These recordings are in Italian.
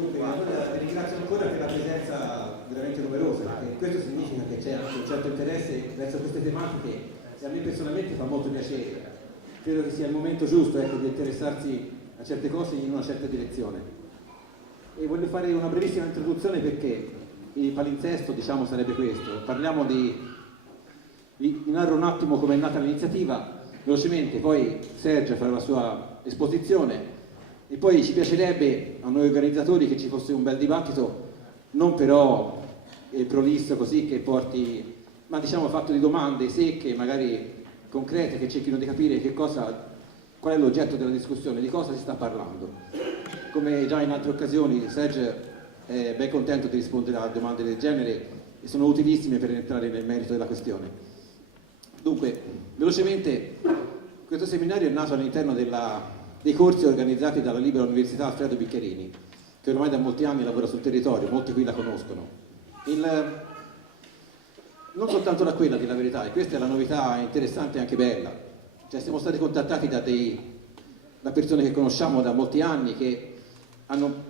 Dunque, allora, vi ringrazio ancora per la presenza veramente numerosa, perché questo significa che c'è anche un certo interesse verso queste tematiche e a me personalmente fa molto piacere. Credo che sia il momento giusto, ecco, di interessarsi a certe cose in una certa direzione. E voglio fare una brevissima introduzione perché il palinsesto, diciamo, sarebbe questo. Parliamo vi narro un attimo come è nata l'iniziativa, velocemente, poi Sergio farà la sua esposizione. E poi ci piacerebbe a noi organizzatori che ci fosse un bel dibattito, non però prolisso così che porti, ma diciamo fatto di domande secche, magari concrete, che cerchino di capire qual è l'oggetto della discussione, di cosa si sta parlando. Come già in altre occasioni, Sergio è ben contento di rispondere a domande del genere e sono utilissime per entrare nel merito della questione. Dunque, velocemente, questo seminario è nato all'interno dei corsi organizzati dalla Libera Università Alfredo Biccherini, che ormai da molti anni lavora sul territorio, molti qui la conoscono. Non soltanto da quella, di la verità, e questa è la novità interessante e anche bella. Cioè, siamo stati contattati da persone che conosciamo da molti anni, che hanno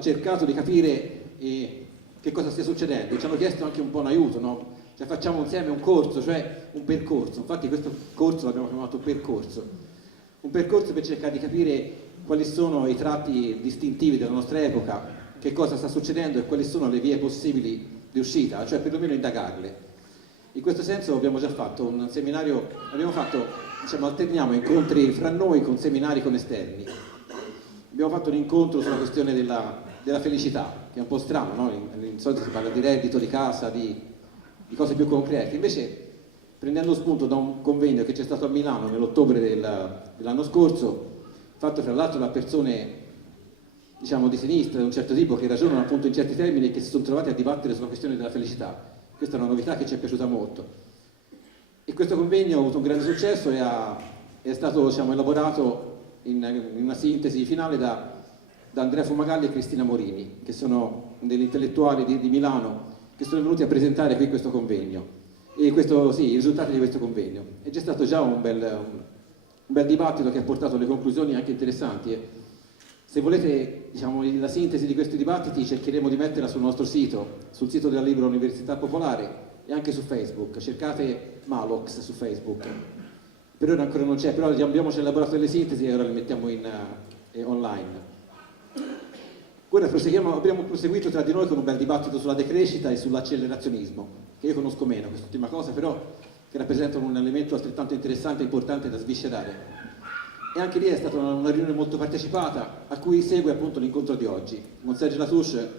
cercato di capire che cosa stia succedendo, e ci hanno chiesto anche un po' un aiuto, no? Cioè, facciamo insieme un corso, cioè un percorso. Infatti questo corso l'abbiamo chiamato percorso. Un percorso per cercare di capire quali sono i tratti distintivi della nostra epoca, che cosa sta succedendo e quali sono le vie possibili di uscita, cioè perlomeno indagarle. In questo senso abbiamo già fatto un seminario, alterniamo incontri fra noi con seminari con esterni. Abbiamo fatto un incontro sulla questione della felicità, che è un po' strano, no? In solito si parla di reddito, di casa, di cose più concrete. Invece, prendendo spunto da un convegno che c'è stato a Milano nell'ottobre dell'anno scorso, fatto fra l'altro da persone, diciamo, di sinistra, di un certo tipo, che ragionano appunto in certi termini e che si sono trovati a dibattere sulla questione della felicità. Questa è una novità che ci è piaciuta molto. E questo convegno ha avuto un grande successo e è stato, diciamo, elaborato in una sintesi finale da Andrea Fumagalli e Cristina Morini, che sono degli intellettuali di Milano, che sono venuti a presentare qui questo convegno. E i risultati di questo convegno. E c'è stato già un bel dibattito che ha portato a delle conclusioni anche interessanti. Se volete, diciamo, la sintesi di questi dibattiti cercheremo di metterla sul nostro sito, sul sito della Libera Università Popolare e anche su Facebook. Cercate Malox su Facebook. Per ora ancora non c'è, però abbiamo già elaborato delle sintesi e ora le mettiamo online. Ora abbiamo proseguito tra di noi con un bel dibattito sulla decrescita e sull'accelerazionismo, che io conosco meno, quest'ultima cosa, però che rappresentano un elemento altrettanto interessante e importante da sviscerare. E anche lì è stata una riunione molto partecipata, a cui segue appunto l'incontro di oggi, con Serge Latouche,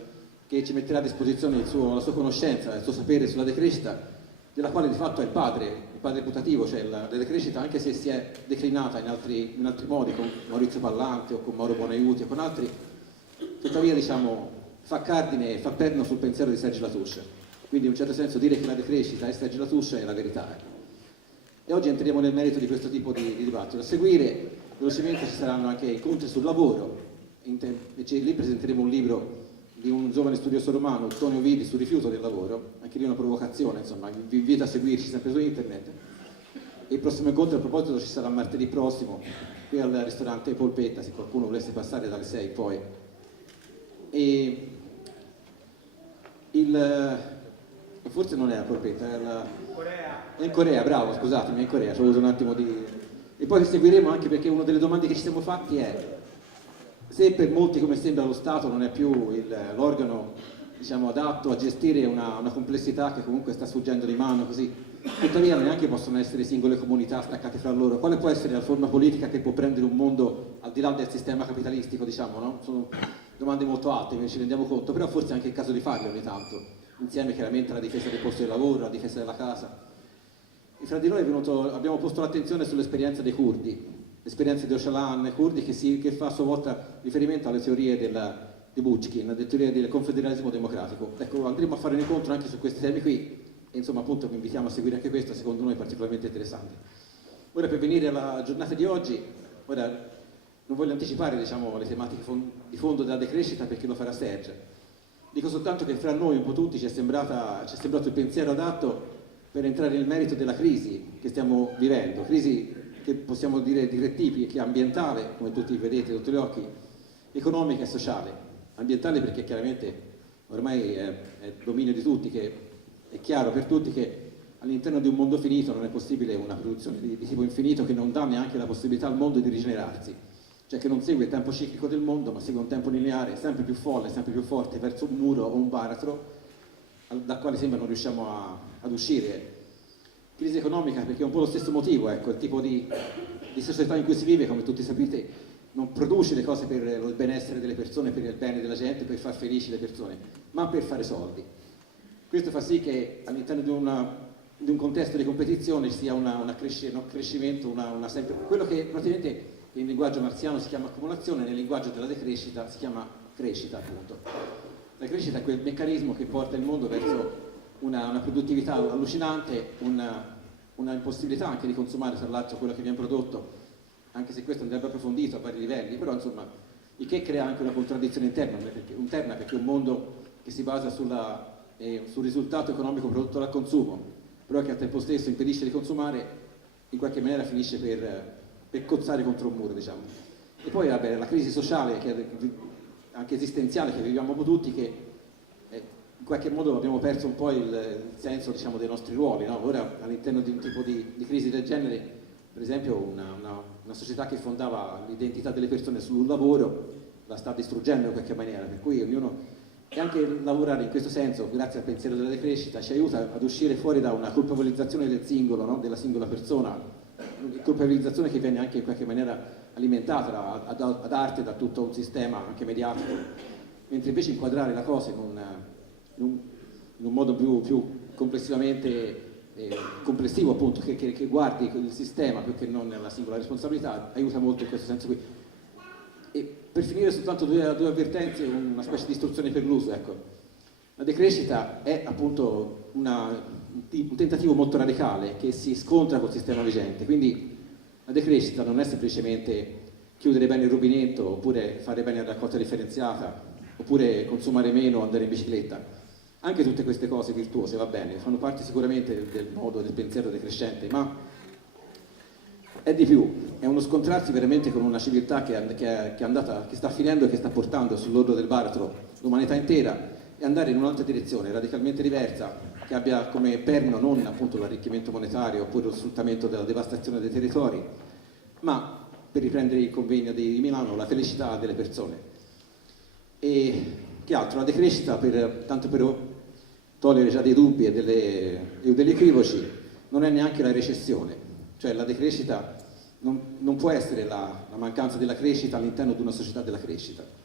che ci metterà a disposizione la sua conoscenza, il suo sapere sulla decrescita, della quale di fatto è il padre putativo, cioè la decrescita, anche se si è declinata in altri modi, con Maurizio Pallante o con Mauro Buonaiuti o con altri, tuttavia, diciamo, fa cardine e fa perno sul pensiero di Serge Latouche. Quindi in un certo senso dire che la decrescita è Serge Latouche è la verità. E oggi entriamo nel merito di questo tipo di dibattito. A seguire, velocemente, ci saranno anche incontri sul lavoro, lì presenteremo un libro di un giovane studioso romano, Antonio Vidi, sul rifiuto del lavoro, anche lì una provocazione, insomma, vi invito a seguirci sempre su internet. E il prossimo incontro, a proposito, ci sarà martedì prossimo, qui al ristorante Polpetta, se qualcuno volesse passare dalle 6 poi. E forse non è la Polpetta, è in Corea, bravo, scusatemi, è in Corea, ci ho avuto un attimo di... E poi seguiremo anche perché una delle domande che ci siamo fatti è se per molti, come sembra, lo Stato non è più l'organo, diciamo, adatto a gestire una complessità che comunque sta sfuggendo di mano così, tuttavia neanche possono essere singole comunità staccate fra loro. Quale può essere la forma politica che può prendere un mondo al di là del sistema capitalistico, diciamo, no? Sono domande molto alte, ce ne rendiamo conto, però forse è anche il caso di farle ogni tanto, insieme chiaramente alla difesa del posto di lavoro, alla difesa della casa. E fra di noi abbiamo posto l'attenzione sull'esperienza dei curdi, l'esperienza di Öcalan curdi che fa a sua volta riferimento alle teorie di Buchkin, alle teorie del confederalismo democratico. Ecco, andremo a fare un incontro anche su questi temi qui e insomma appunto vi invitiamo a seguire anche questo, secondo noi particolarmente interessante. Ora, per venire alla giornata di oggi, ora non voglio anticipare, diciamo, le tematiche di fondo della decrescita perché lo farà Serge. Dico soltanto che fra noi un po' tutti ci è sembrato il pensiero adatto per entrare nel merito della crisi che stiamo vivendo, crisi che possiamo dire di tre tipi, che è ambientale, come tutti vedete sotto gli occhi, economica e sociale. ambientale perché chiaramente ormai è dominio di tutti, che è chiaro per tutti che all'interno di un mondo finito non è possibile una produzione di tipo infinito che non dà neanche la possibilità al mondo di rigenerarsi, cioè che non segue il tempo ciclico del mondo, ma segue un tempo lineare sempre più folle, sempre più forte verso un muro o un baratro dal quale sembra non riusciamo ad uscire. Crisi economica perché è un po' lo stesso motivo, ecco, il tipo di società in cui si vive, come tutti sapete, non produce le cose per il benessere delle persone, per il bene della gente, per far felici le persone, ma per fare soldi. Questo fa sì che all'interno di un contesto di competizione ci sia un crescimento, quello che praticamente in linguaggio marziano si chiama accumulazione, nel linguaggio della decrescita si chiama crescita, appunto. La crescita è quel meccanismo che porta il mondo verso una produttività allucinante, una impossibilità anche di consumare tra l'altro quello che viene prodotto, anche se questo andrebbe approfondito a vari livelli, però insomma, il che crea anche una contraddizione interna perché un mondo che si basa sul risultato economico prodotto dal consumo, però che al tempo stesso impedisce di consumare, in qualche maniera finisce per cozzare contro un muro, diciamo. E poi vabbè, la crisi sociale, anche esistenziale, che viviamo tutti, che in qualche modo abbiamo perso un po' il senso, diciamo, dei nostri ruoli, no? Ora all'interno di un tipo di crisi del genere, per esempio una società che fondava l'identità delle persone sul lavoro la sta distruggendo in qualche maniera, per cui ognuno, e anche lavorare in questo senso, grazie al pensiero della decrescita, ci aiuta ad uscire fuori da una colpevolizzazione del singolo, no? Della singola persona, colpevolizzazione che viene anche in qualche maniera alimentata ad arte da tutto un sistema anche mediatico, mentre invece inquadrare la cosa in un modo più complessivamente complessivo, appunto, che guardi il sistema più che non la singola responsabilità, aiuta molto in questo senso qui. E per finire soltanto due avvertenze, una specie di istruzione per l'uso, ecco. La decrescita è appunto un tentativo molto radicale che si scontra col sistema vigente, quindi la decrescita non è semplicemente chiudere bene il rubinetto, oppure fare bene la raccolta differenziata, oppure consumare meno o andare in bicicletta. Anche tutte queste cose virtuose, va bene, fanno parte sicuramente del modo del pensiero decrescente, ma è di più, è uno scontrarsi veramente con una civiltà che sta finendo e che sta portando sull'orlo del baratro l'umanità intera, e andare in un'altra direzione radicalmente diversa, che abbia come perno non appunto l'arricchimento monetario oppure lo sfruttamento della devastazione dei territori, ma, per riprendere il convegno di Milano, la felicità delle persone. E che altro? La decrescita, tanto per togliere già dei dubbi e degli equivoci, non è neanche la recessione, cioè la decrescita non può essere la mancanza della crescita all'interno di una società della crescita.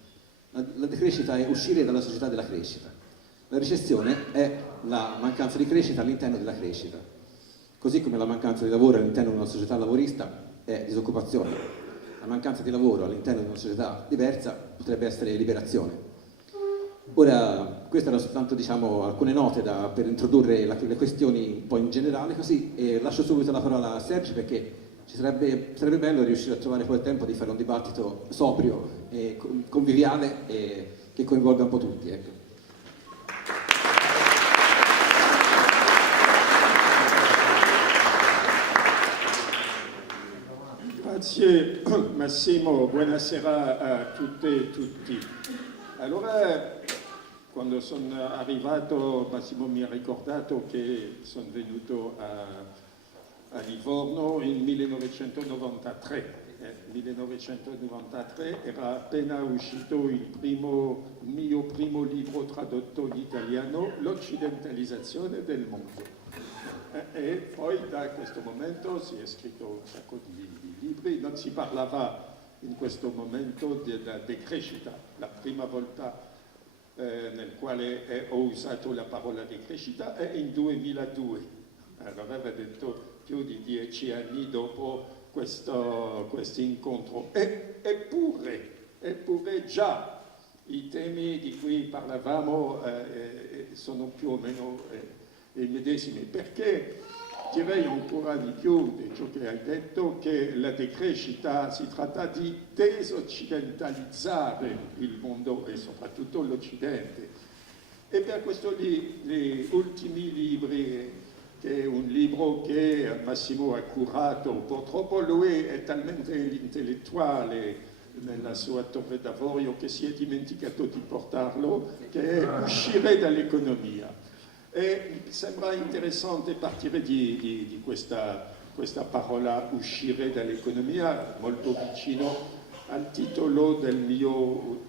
La decrescita è uscire dalla società della crescita. La recessione è la mancanza di crescita all'interno della crescita, così come la mancanza di lavoro all'interno di una società lavorista è disoccupazione. La mancanza di lavoro all'interno di una società diversa potrebbe essere liberazione. Ora, queste erano soltanto, diciamo, alcune note per introdurre le questioni un po' in generale, così, e lascio subito la parola a Sergio perché sarebbe bello riuscire a trovare poi il tempo di fare un dibattito sobrio e conviviale e che coinvolga un po' tutti, ecco. Grazie Massimo, buonasera a tutte e tutti. Allora, quando sono arrivato, Massimo mi ha ricordato che sono venuto a Livorno in 1993. 1993 era appena uscito il mio primo libro tradotto in italiano, L'occidentalizzazione del mondo. E poi da questo momento si è scritto un sacco di libri, non si parlava in questo momento della decrescita, la prima volta nel quale ho usato la parola decrescita è in 2002, aveva detto più di 10 anni dopo questo incontro. Eppure già i temi di cui parlavamo sono più o meno i medesimi, perché direi ancora di più di ciò che hai detto, che la decrescita si tratta di desoccidentalizzare il mondo e soprattutto l'Occidente. E per questo gli ultimi libri, che è un libro che Massimo ha curato, purtroppo lui è talmente intellettuale nella sua torre d'avorio che si è dimenticato di portarlo, che è uscire dall'economia. E mi sembra interessante partire di questa parola uscire dall'economia, molto vicino al titolo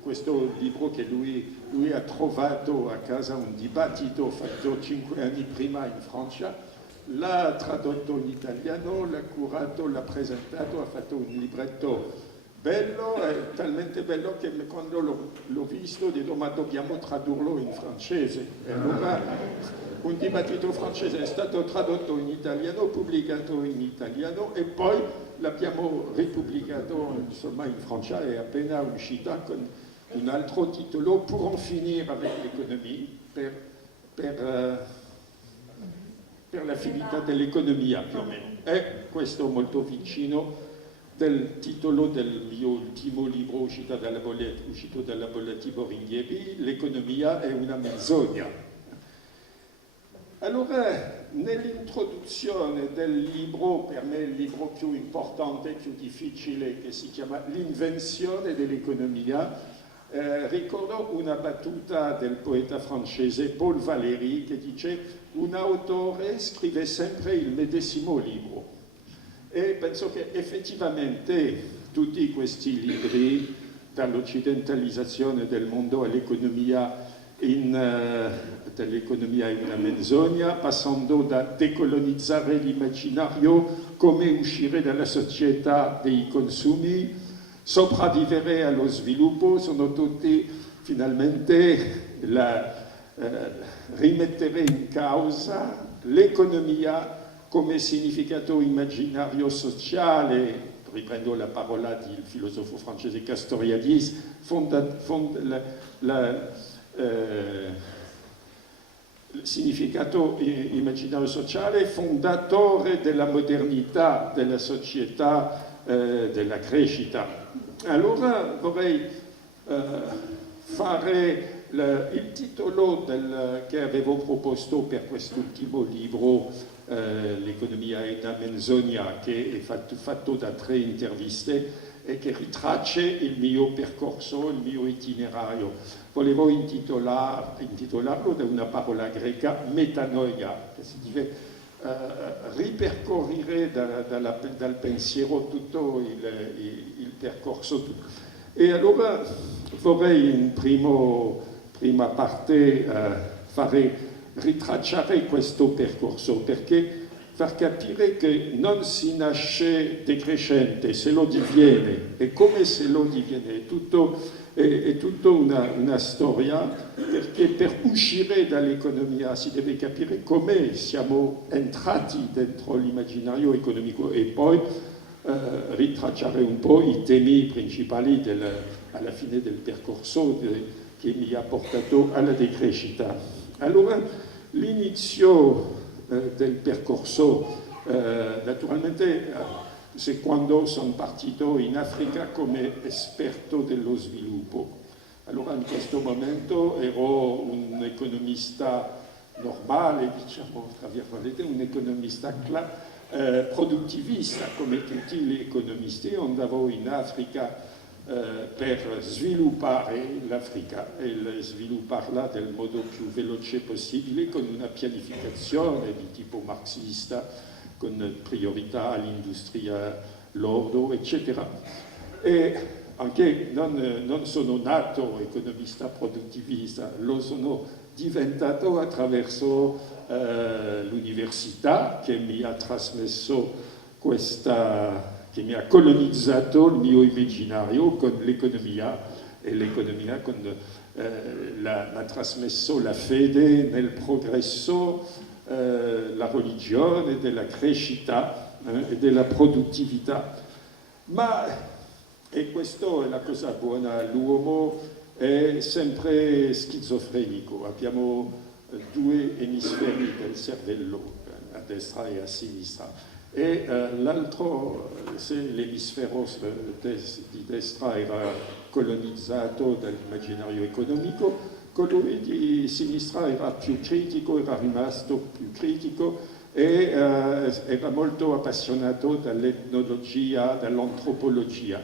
questo libro che lui ha trovato a casa, un dibattito fatto 5 anni prima in Francia, l'ha tradotto in italiano, l'ha curato, l'ha presentato, ha fatto un libretto bello, talmente bello che quando l'ho visto ho detto ma dobbiamo tradurlo in francese. E allora un dibattito francese è stato tradotto in italiano, pubblicato in italiano e poi l'abbiamo ripubblicato insomma in Francia, è appena uscita con un altro titolo, Pour en finire avec l'économie, per la finita dell'economia più o meno. E questo molto vicino del titolo del mio ultimo libro uscito dalla Bolletta Boringhieri, L'economia è una menzogna. Allora, nell'introduzione del libro, per me il libro più importante, più difficile, che si chiama L'invenzione dell'economia, ricordo una battuta del poeta francese Paul Valéry che dice: un autore scrive sempre il medesimo libro. E penso che effettivamente tutti questi libri, dall'occidentalizzazione del mondo all'economia dell'economia è una menzogna, passando da decolonizzare l'immaginario, come uscire dalla società dei consumi, sopravvivere allo sviluppo, sono tutti finalmente rimettere in causa l'economia come significato immaginario sociale. Riprendo la parola del filosofo francese Castoriadis, il significato immaginario sociale, fondatore della modernità, della società, della crescita. Allora vorrei fare il titolo che avevo proposto per quest'ultimo libro, L'economia è una menzogna, che è fatto da 3 interviste e che ritraccia il mio percorso, il mio itinerario. Volevo intitolarlo da una parola greca, metanoia, che significa ripercorrere dal pensiero tutto il percorso. E allora vorrei in prima parte ritracciare questo percorso, perché far capire che non si nasce decrescente, se lo diviene, e come se lo diviene, è tutto una storia, perché per uscire dall'economia si deve capire come siamo entrati dentro l'immaginario economico e poi ritracciare un po' i temi principali alla fine del percorso che mi ha portato alla decrescita. Allora, l'inizio del percorso, naturalmente, c'est quando sono partito in Africa come esperto dello sviluppo. Allora in questo momento ero un economista normale, diciamo, tra virgolette, un economista produttivista, come tutti gli economisti. Andavo in Africa per sviluppare l'Africa e svilupparla del modo più veloce possibile, con una pianificazione di tipo marxista, con priorità all'industria, l'ordo, eccetera. E anche non sono nato economista produttivista, lo sono diventato attraverso l'università, che mi ha trasmesso che mi ha colonizzato il mio immaginario con l'economia, e l'economia m'ha trasmesso la fede nel progresso, la religione della crescita e della produttività. E questa è la cosa buona, l'uomo è sempre schizofrenico, abbiamo 2 emisferi del cervello, a destra e a sinistra. E l'altro, se l'emisfero di destra era colonizzato dall'immaginario economico, colui di sinistra era più critico, era rimasto più critico e era molto appassionato dall'etnologia, dall'antropologia.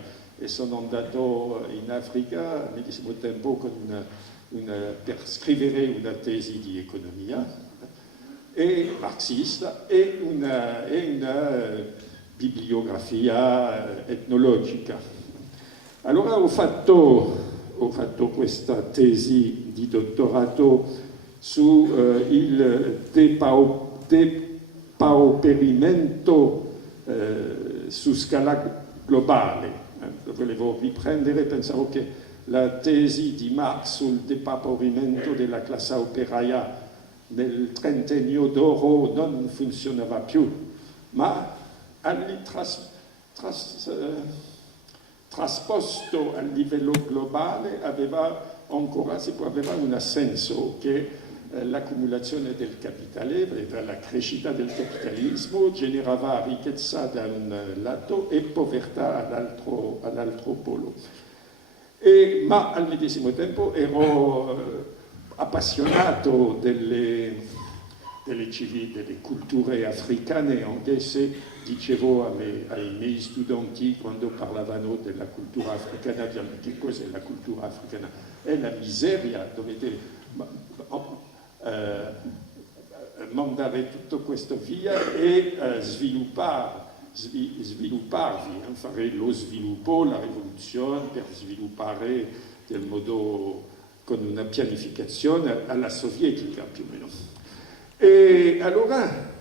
e sono andato in Africa al medesimo tempo per scrivere una tesi di economia e marxista e una bibliografia etnologica. Allora ho fatto questa tesi di dottorato su il depauperimento su scala globale. Volevo riprendere, pensavo che la tesi di Marx sul depauperimento della classe operaia nel trentennio d'oro non funzionava più, ma trasposto a livello globale aveva un senso che l'accumulazione del capitale, la crescita del capitalismo generava ricchezza da un lato e povertà all'altro polo. Ma al medesimo tempo ero appassionato delle culture africane, anche se dicevo ai miei studenti quando parlavano della cultura africana, che cos'è la cultura africana? È la miseria, dovete mandare tutto questo via e svilupparvi, fare lo sviluppo, la rivoluzione per sviluppare del modo con una pianificazione alla sovietica più o meno. E allora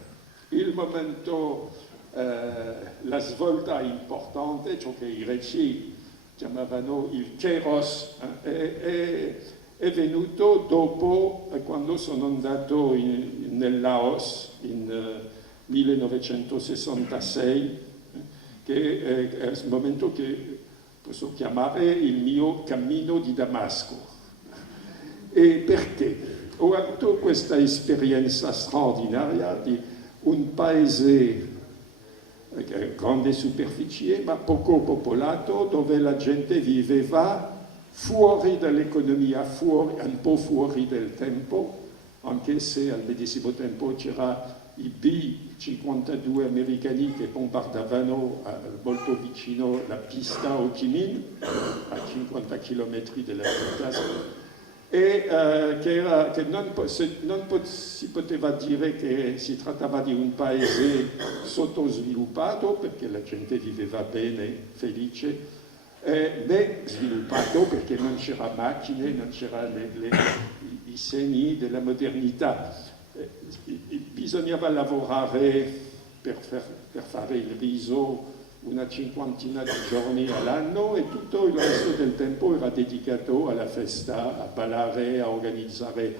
il momento, la svolta importante, ciò che i greci chiamavano il kairos, è venuto dopo, quando sono andato nel Laos in 1966, che è il momento che posso chiamare il mio cammino di Damasco. E perché? Ho avuto questa esperienza straordinaria di un paese grande superficie ma poco popolato, dove la gente viveva fuori dall'economia, un po' fuori del tempo, anche se al medesimo tempo c'era i B-52 americani che bombardavano molto vicino la pista Ho Chi Minh, a 50 km dalla città, e che non si poteva dire che si trattava di un paese sottosviluppato, perché la gente viveva bene, felice, né sviluppato perché non c'era macchine, non c'erano i segni della modernità. Bisognava lavorare per fare il riso una cinquantina di giorni all'anno e tutto il resto del tempo era dedicato alla festa, a ballare, a organizzare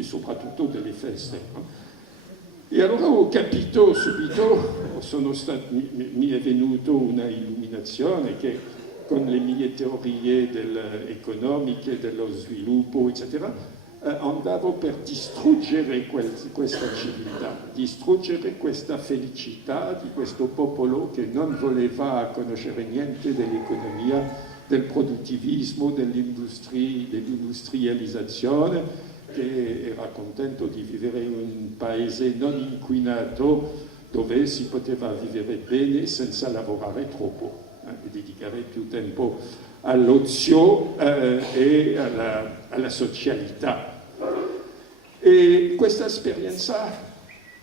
soprattutto delle feste. E allora ho capito subito, mi è venuta una illuminazione che con le mie teorie economiche, dello sviluppo, eccetera, andavo per distruggere questa civiltà, distruggere questa felicità di questo popolo che non voleva conoscere niente dell'economia, del produttivismo, dell'industrializzazione, che era contento di vivere in un paese non inquinato dove si poteva vivere bene senza lavorare troppo e dedicare più tempo all'ozio e alla socialità. E questa esperienza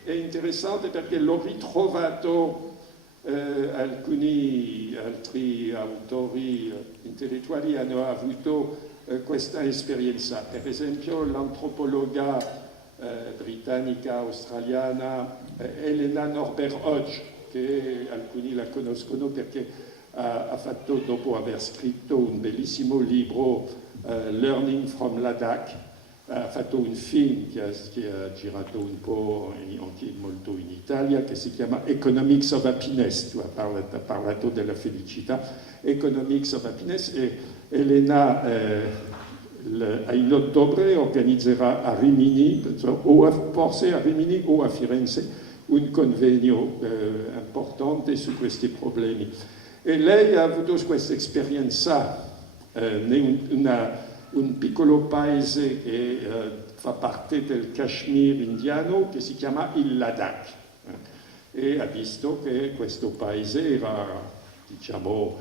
è interessante perché l'ho ritrovato alcuni altri autori intellettuali hanno avuto questa esperienza. Per esempio l'antropologa britannica, australiana Helena Norberg Hodge, che alcuni la conoscono perché ha fatto, dopo aver scritto un bellissimo libro, Learning from Ladakh, ha fatto un film che ha girato un po' anche molto in Italia, che si chiama Economics of Happiness. Tu hai parlato della felicità, Economics of Happiness, e Elena in ottobre organizzerà a Rimini, forse a Rimini o a Firenze, un convegno importante su questi problemi. E lei ha avuto questa esperienza un piccolo paese che fa parte del Kashmir indiano, che si chiama il Ladakh, e ha visto che questo paese era, diciamo,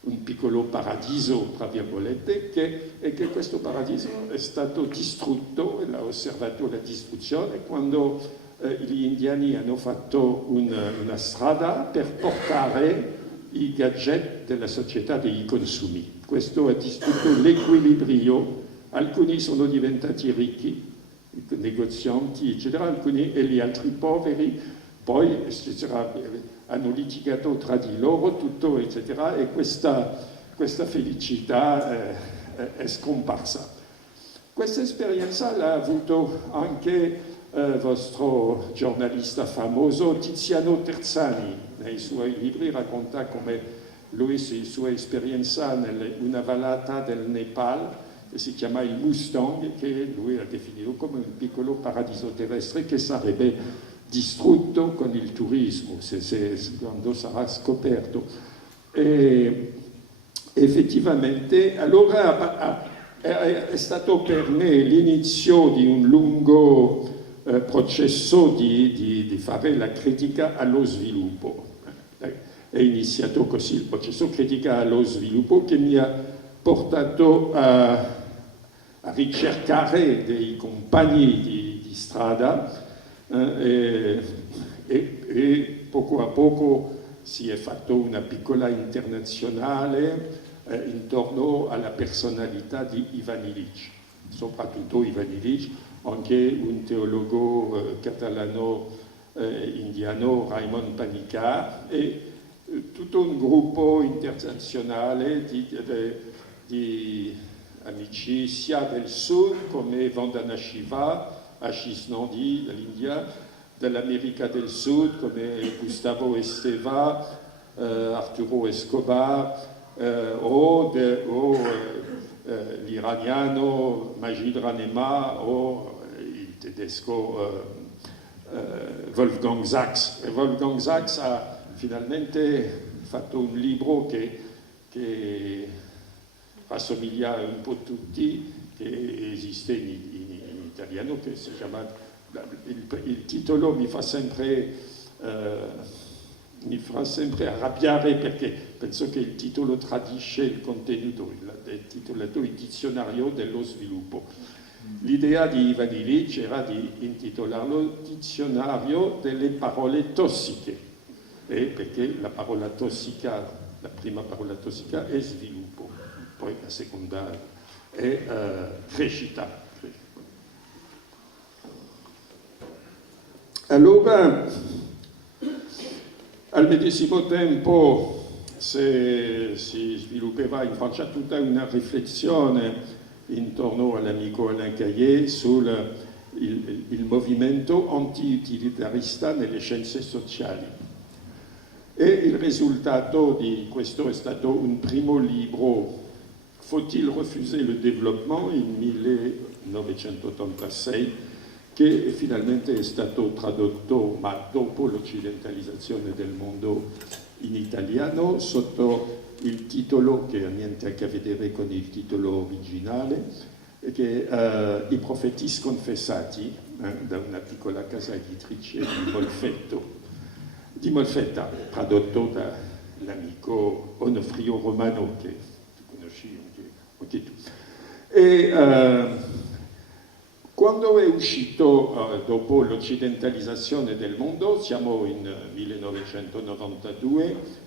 un piccolo paradiso, tra virgolette, e che questo paradiso è stato distrutto, e l'ha osservato la distruzione quando gli indiani hanno fatto una strada per portare i gadget della società dei consumi. Questo ha distrutto l'equilibrio, alcuni sono diventati ricchi, negozianti, eccetera, alcuni e gli altri poveri, poi eccetera, hanno litigato tra di loro, tutto, eccetera, e questa felicità è scomparsa. Questa esperienza l'ha avuto anche vostro giornalista famoso Tiziano Terzani. Nei suoi libri racconta come lui, la sua esperienza in una vallata del Nepal, che si chiama il Mustang, che lui ha definito come un piccolo paradiso terrestre che sarebbe distrutto con il turismo, quando sarà scoperto. E effettivamente, allora è stato per me l'inizio di un lungo processo di fare la critica allo sviluppo. È iniziato così il processo critica allo sviluppo che mi ha portato a ricercare dei compagni di strada e poco a poco si è fatto una piccola internazionale intorno alla personalità di Ivan Illich, soprattutto Ivan Illich, anche un teologo catalano-indiano, Raymond Panica, e tutto un gruppo internazionale di amici sia del sud come Vandana Shiva, Ashish Nandi dall'India, dell'America del Sud come Gustavo Esteva, Arturo Escobar, l'iraniano Majid Ranema o il tedesco Wolfgang Sachs. E Wolfgang Sachs ha finalmente fatto un libro che rassomiglia un po' tutti, che esiste in italiano, che si chiama, il titolo mi fa sempre arrabbiare perché penso che il titolo tradisce il contenuto, è titolato Il dizionario dello sviluppo. L'idea di Ivan Illich era di intitolarlo Dizionario delle parole tossiche, perché la parola tossica, la prima parola tossica è sviluppo, poi la seconda è crescita. Allora, al medesimo tempo si sviluppava in Francia tutta una riflessione intorno all'amico Alain Caillé sul il movimento anti-utilitarista nelle scienze sociali. E il risultato di questo è stato un primo libro, Faut-il refuser le développement, in 1986, che finalmente è stato tradotto, ma dopo l'occidentalizzazione del mondo, in italiano, sotto il titolo che ha niente a che vedere con il titolo originale, che è I profeti sconfessati, da una piccola casa editrice di Molfetta, tradotto dall'amico Onofrio Romano, che tu conosci anche tu. E quando è uscito, dopo l'occidentalizzazione del mondo, siamo in 1992,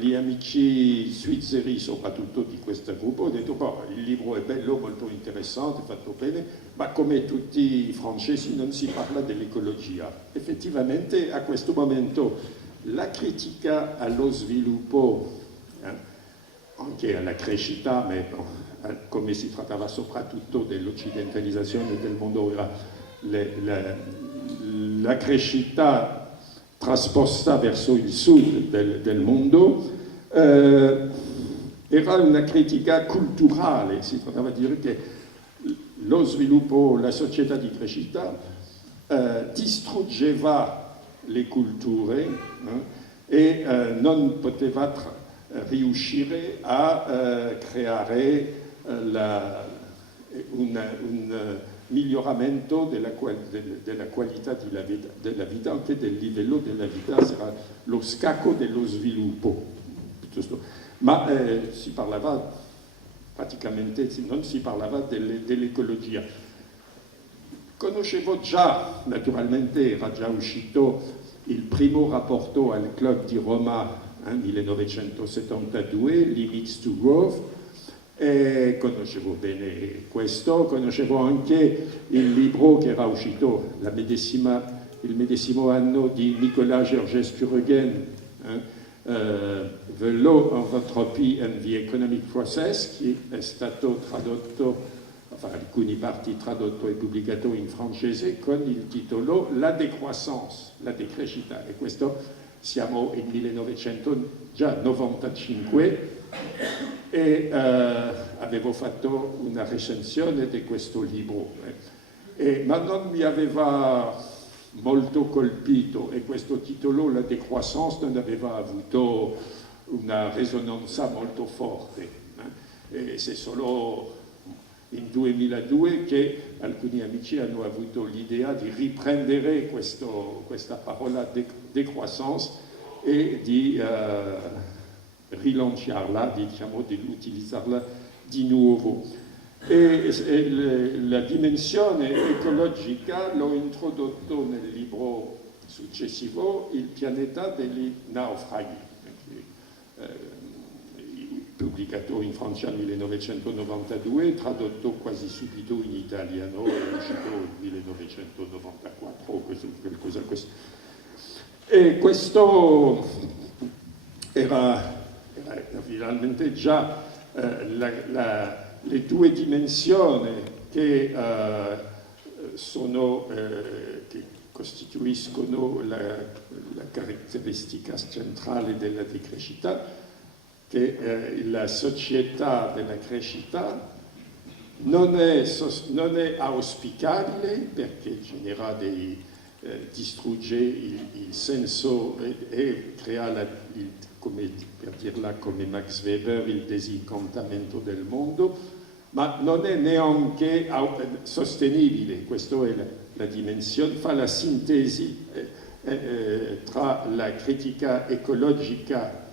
gli amici svizzeri, soprattutto di questo gruppo, hanno detto boh, il libro è bello, molto interessante, fatto bene, ma come tutti i francesi non si parla dell'ecologia. Effettivamente a questo momento la critica allo sviluppo, anche alla crescita, ma come si trattava soprattutto dell'occidentalizzazione del mondo, era la crescita trasposta verso il sud del mondo, era una critica culturale, si trattava di dire che lo sviluppo, la società di crescita distruggeva le culture e non poteva riuscire a creare un miglioramento della qualità della vita, anche del livello della vita, sarà lo scacco dello sviluppo. ma si parlava praticamente, non si parlava dell'ecologia. Conoscevo già, naturalmente era già uscito il primo rapporto al Club di Roma nel 1972, Limits to Growth, e conoscevo bene questo, conoscevo anche il libro che era uscito il medesimo anno di Nicolas Georges-Puregen, The Law of Entropy and the Economic Process, che è stato tradotto, alcuni parti tradotto e pubblicato in francese con il titolo La décroissance, la decrescita, e questo siamo nel 1995 e avevo fatto una recensione di questo libro, ma non mi aveva molto colpito, e questo titolo, La décroissance, non aveva avuto una risonanza molto forte. E c'est solo in 2002 che alcuni amici hanno avuto l'idea di riprendere questa parola décroissance e di rilanciarla, diciamo, di utilizzarla di nuovo. E la dimensione ecologica l'ho introdotto nel libro successivo, Il pianeta degli naufraghi, pubblicato in Francia nel 1992, tradotto quasi subito in italiano, è uscito nel 1994, qualcosa così. E questo era finalmente già le due dimensioni che costituiscono la caratteristica centrale della decrescita, che la società della crescita non è auspicabile perché genera distrugge il senso e crea, come per dirla come Max Weber, il disincantamento del mondo, ma non è neanche sostenibile. Questa è la dimensione, fa la sintesi tra la critica ecologica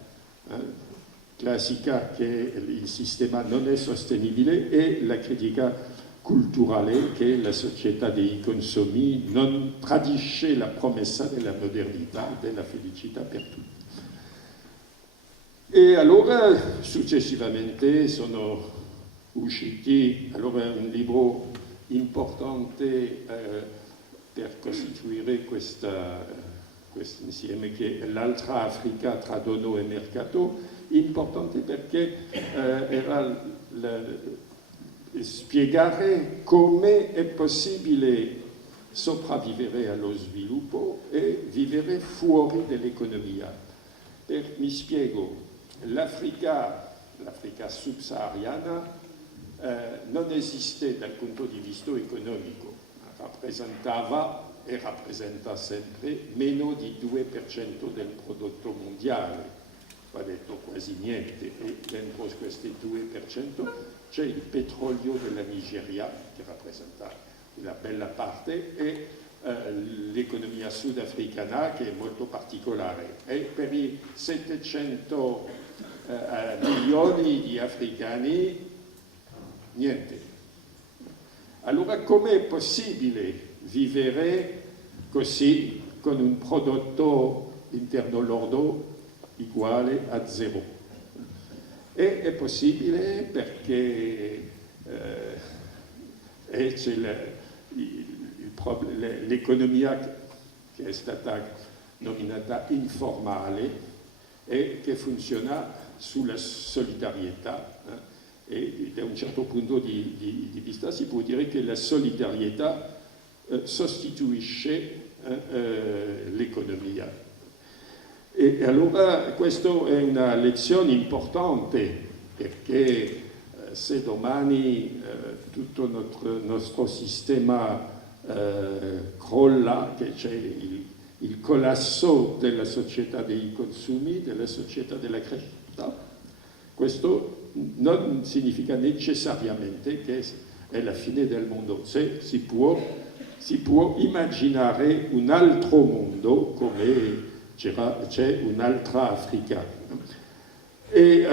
classica, che il sistema non è sostenibile, e la critica culturale, che la società dei consumi non tradisce la promessa della modernità, della felicità per tutti. E allora successivamente sono usciti un libro importante per costituire questo insieme, che è L'altra Africa tra dono e mercato, importante perché era spiegare come è possibile sopravvivere allo sviluppo e vivere fuori dall'economia. Mi spiego, l'Africa subsahariana non esiste dal punto di vista economico, rappresentava e rappresenta sempre meno di 2% del prodotto mondiale, va detto quasi niente, e dentro questi 2% c'è il petrolio della Nigeria, che rappresenta una bella parte, e l'economia sudafricana, che è molto particolare, e per i 700 milioni di africani niente. Allora com'è possibile vivere così con un prodotto interno lordo uguale a zero? E è possibile perché c'è l'economia che è stata nominata informale e che funziona sulla solidarietà. E da un certo punto di vista si può dire che la solidarietà sostituisce l'economia. E allora questa è una lezione importante, perché se domani tutto il nostro sistema crolla, che c'è il collasso della società dei consumi, della società della crescita, questo non significa necessariamente che è la fine del mondo. Si può immaginare un altro mondo, come c'è un'altra Africa. E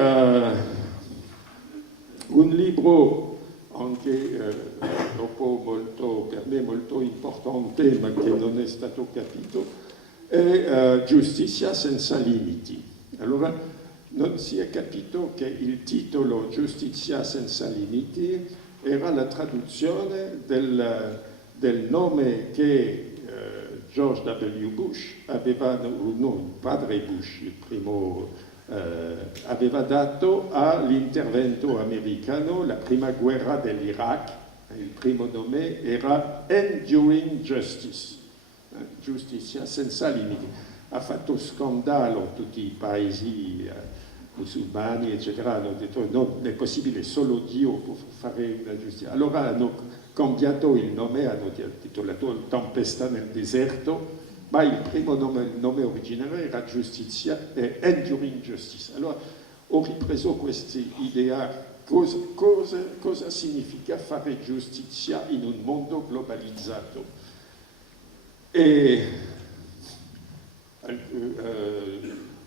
un libro anche dopo per me molto importante, ma che non è stato capito, è Giustizia senza limiti. Allora, non si è capito che il titolo Giustizia senza limiti era la traduzione del nome che George W. Bush aveva, no, il padre Bush, il primo, aveva dato all'intervento americano, la prima guerra dell'Iraq. Il primo nome era Enduring Justice, giustizia senza limiti. Ha fatto scandalo tutti i paesi musulmani, eccetera, hanno detto non è possibile, solo Dio può fare la giustizia. Allora hanno cambiato il nome, hanno titolato Tempesta nel deserto, ma il primo nome originale era Giustizia, Enduring Justice. Allora ho ripreso questa idea, cosa significa fare giustizia in un mondo globalizzato. E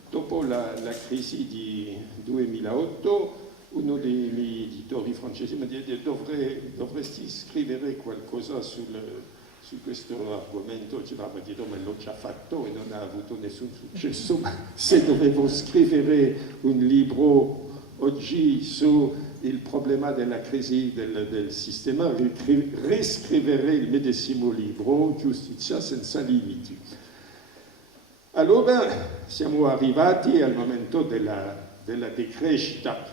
dopo la crisi di 2008, uno dei miei editori francesi mi ha detto dovresti scrivere qualcosa su questo argomento. Ci aveva detto ma l'ho già fatto e non ha avuto nessun successo. Ma se dovevo scrivere un libro oggi su il problema della crisi del sistema, riscriverei il medesimo libro, Giustizia senza limiti. Allora siamo arrivati al momento della decrescita.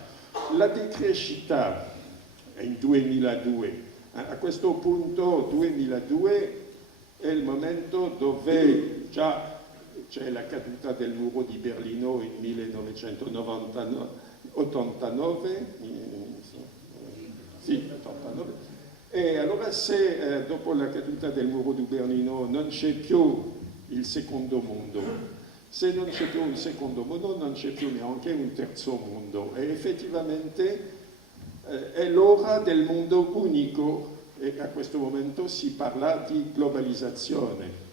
La decrescita è in 2002. A questo punto 2002 è il momento dove già c'è la caduta del muro di Berlino in 1989, e allora se dopo la caduta del muro di Berlino non c'è più il secondo mondo, se non c'è più il secondo mondo non c'è più neanche un terzo mondo, e effettivamente è l'ora del mondo unico, e a questo momento si parla di globalizzazione.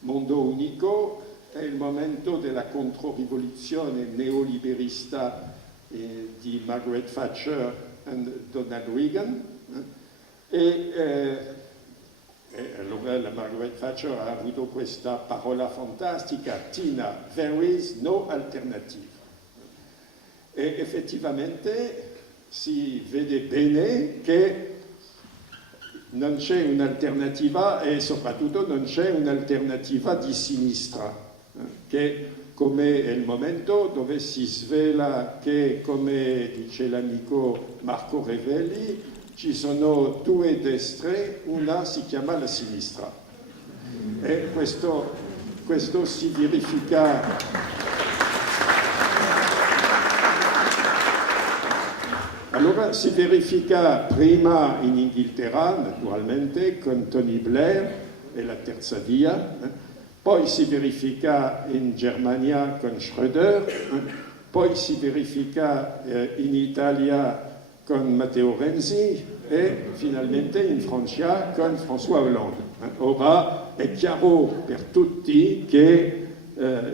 Mondo unico è il momento della controrivoluzione neoliberista di Margaret Thatcher e Donald Reagan, e allora la Margaret Thatcher ha avuto questa parola fantastica, Tina, there is no alternative. E effettivamente si vede bene che non c'è un'alternativa, e soprattutto non c'è un'alternativa di sinistra, che come è il momento dove si svela che, come dice l'amico Marco Revelli, ci sono due destre, una si chiama la sinistra. E questo si verifica. Allora si verifica prima in Inghilterra, naturalmente, con Tony Blair e la terza via, poi si verifica in Germania con Schröder, poi si verifica in Italia con Matteo Renzi e finalmente in Francia con François Hollande. Ora è chiaro per tutti che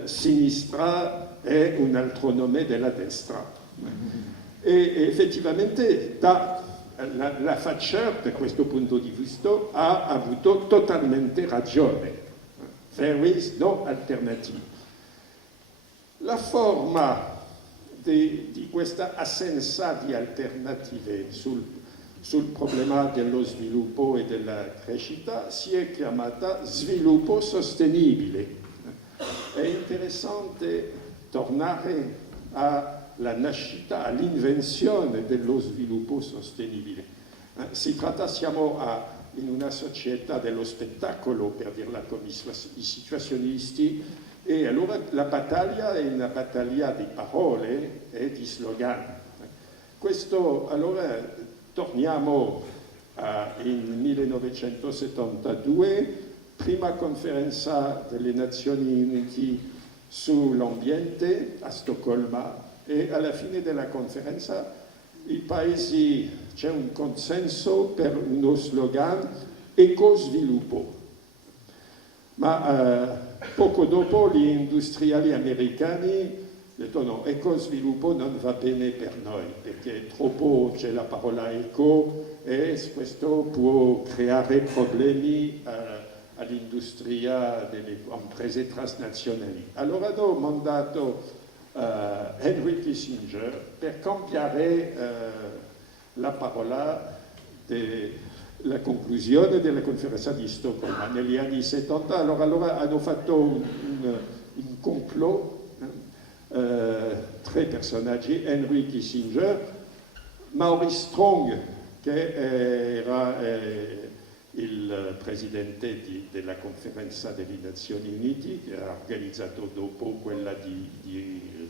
sinistra è un altro nome della destra. E effettivamente la Thatcher, da questo punto di vista, ha avuto totalmente ragione. There is no alternative. La forma di questa assenza di alternative sul problema dello sviluppo e della crescita si è chiamata sviluppo sostenibile. È interessante tornare alla nascita, all'invenzione dello sviluppo sostenibile. Siamo in una società dello spettacolo, per dirla come i situazionisti, e allora la battaglia è una battaglia di parole e di slogan. Questo, allora, torniamo in 1972, prima conferenza delle Nazioni Unite sull'ambiente a Stoccolma, e alla fine della conferenza i paesi c'è un consenso per uno slogan ecosviluppo. Ma poco dopo gli industriali americani ho detto no, ecosviluppo non va bene per noi, perché troppo c'è la parola eco e questo può creare problemi all'industria delle imprese transnazionali. Allora ho mandato Henry Kissinger per cambiare la parola della conclusione della conferenza di Stoccolma negli anni 70. Allora hanno fatto un complot, tre personaggi, Henry Kissinger, Maurice Strong, che era il presidente della conferenza delle Nazioni Unite, che ha organizzato dopo quella di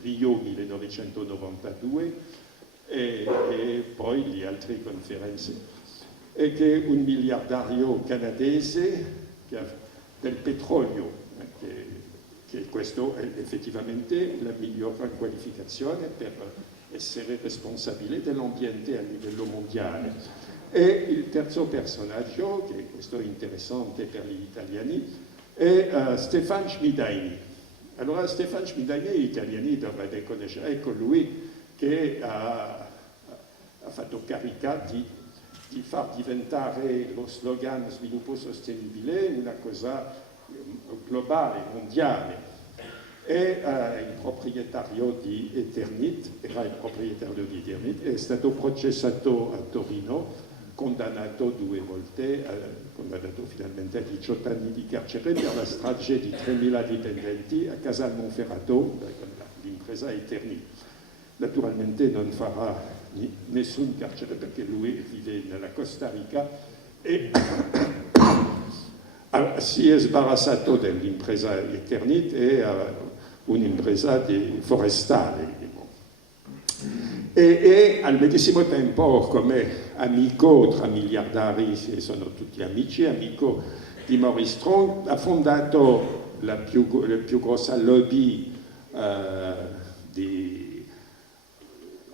Rio 1992, e poi le altre conferenze, e che è un miliardario canadese del petrolio, che questo è effettivamente la migliore qualificazione per essere responsabile dell'ambiente a livello mondiale. E il terzo personaggio, che questo è interessante per gli italiani, è Stefan Schmidaini. Allora Stefan Schmidaini gli italiani dovrebbero conoscere, è colui che ha fatto carica di far diventare lo slogan sviluppo sostenibile una cosa globale, mondiale. E il proprietario di Eternit, era il proprietario di Eternit, è stato processato a Torino, condannato 2 volte, condannato finalmente a 18 anni di carcere per la strage di 3.000 dipendenti a Casal Monferrato, l'impresa Eternit. Naturalmente non farà nessun carcere perché lui vive nella Costa Rica e si è sbarazzato dell'impresa Eternit e un'impresa forestale. E al medesimo tempo, come amico tra miliardari, sono tutti amici, amico di Maurice Strong, ha fondato la più grossa lobby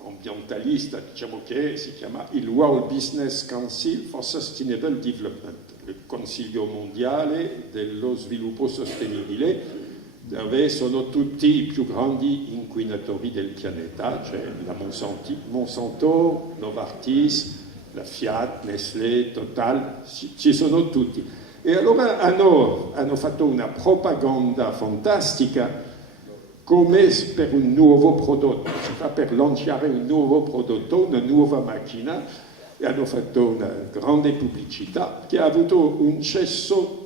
ambientalista, diciamo, che si chiama il World Business Council for Sustainable Development, il Consiglio mondiale dello sviluppo sostenibile, dove sono tutti i più grandi inquinatori del pianeta, cioè la Monsanto, Novartis, la Fiat, Nestlé, Total, ci sono tutti. E allora hanno fatto una propaganda fantastica come per un nuovo prodotto, per lanciare un nuovo prodotto, una nuova macchina, e hanno fatto una grande pubblicità che ha avuto un successo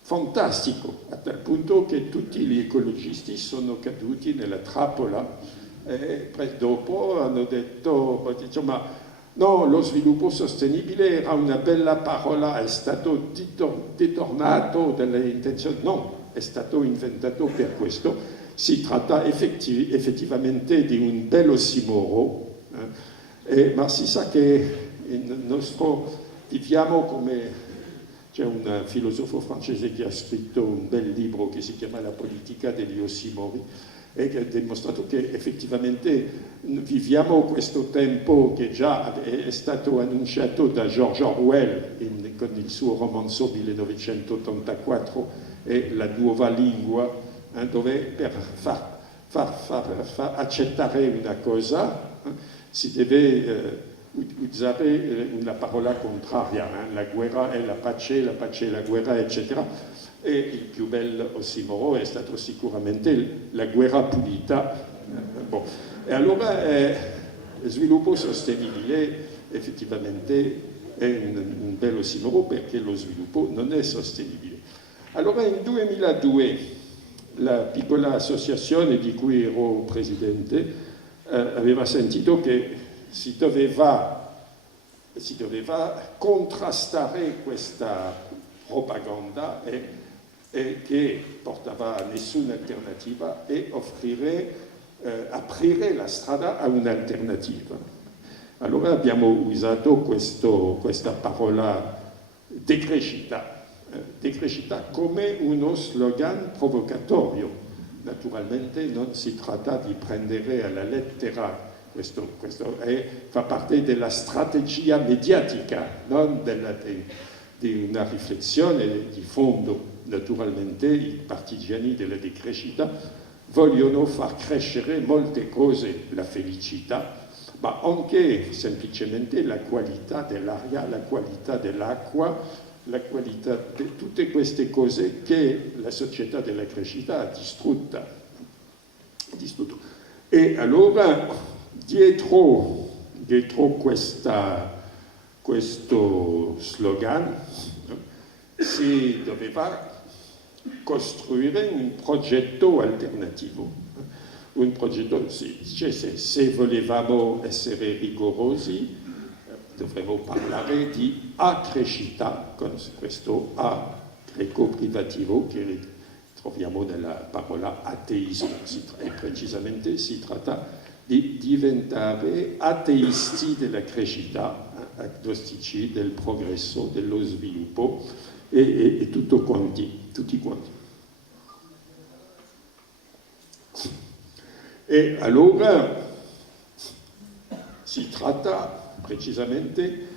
fantastico, a tal punto che tutti gli ecologisti sono caduti nella trappola e dopo hanno detto, ma no, lo sviluppo sostenibile era una bella parola, è stato detornato dalle intenzioni, no, è stato inventato per questo. Si tratta effettivamente di un bel ossimoro, ma si sa che il nostro viviamo come... C'è un filosofo francese che ha scritto un bel libro che si chiama La politica degli ossimori e che ha dimostrato che effettivamente viviamo questo tempo che già è stato annunciato da George Orwell con il suo romanzo 1984 e La nuova lingua, dove per far accettare una cosa si deve utilizzare una parola contraria, la guerra è la pace è la guerra, eccetera. E il più bel ossimoro è stato sicuramente la guerra pulita. E allora lo sviluppo sostenibile effettivamente è un bel ossimoro perché lo sviluppo non è sostenibile. Allora nel 2002 la piccola associazione di cui ero presidente aveva sentito che si doveva contrastare questa propaganda e che portava a nessuna alternativa e aprire la strada a un'alternativa. Allora abbiamo usato questa parola decrescita come uno slogan provocatorio. Naturalmente non si tratta di prendere alla lettera questo fa parte della strategia mediatica, non di una riflessione di fondo. Naturalmente i partigiani della decrescita vogliono far crescere molte cose, la felicità, ma anche semplicemente la qualità dell'aria, la qualità dell'acqua, la qualità di tutte queste cose che la società della crescita ha distrutto. E allora dietro questo slogan si doveva costruire un progetto alternativo, un progetto, se volevamo essere rigorosi, dovremmo parlare di accrescita, con questo A greco privativo che troviamo nella parola ateismo, e precisamente si tratta di diventare ateisti della crescita, agnostici del progresso, dello sviluppo e tutti quanti. E allora si tratta precisamente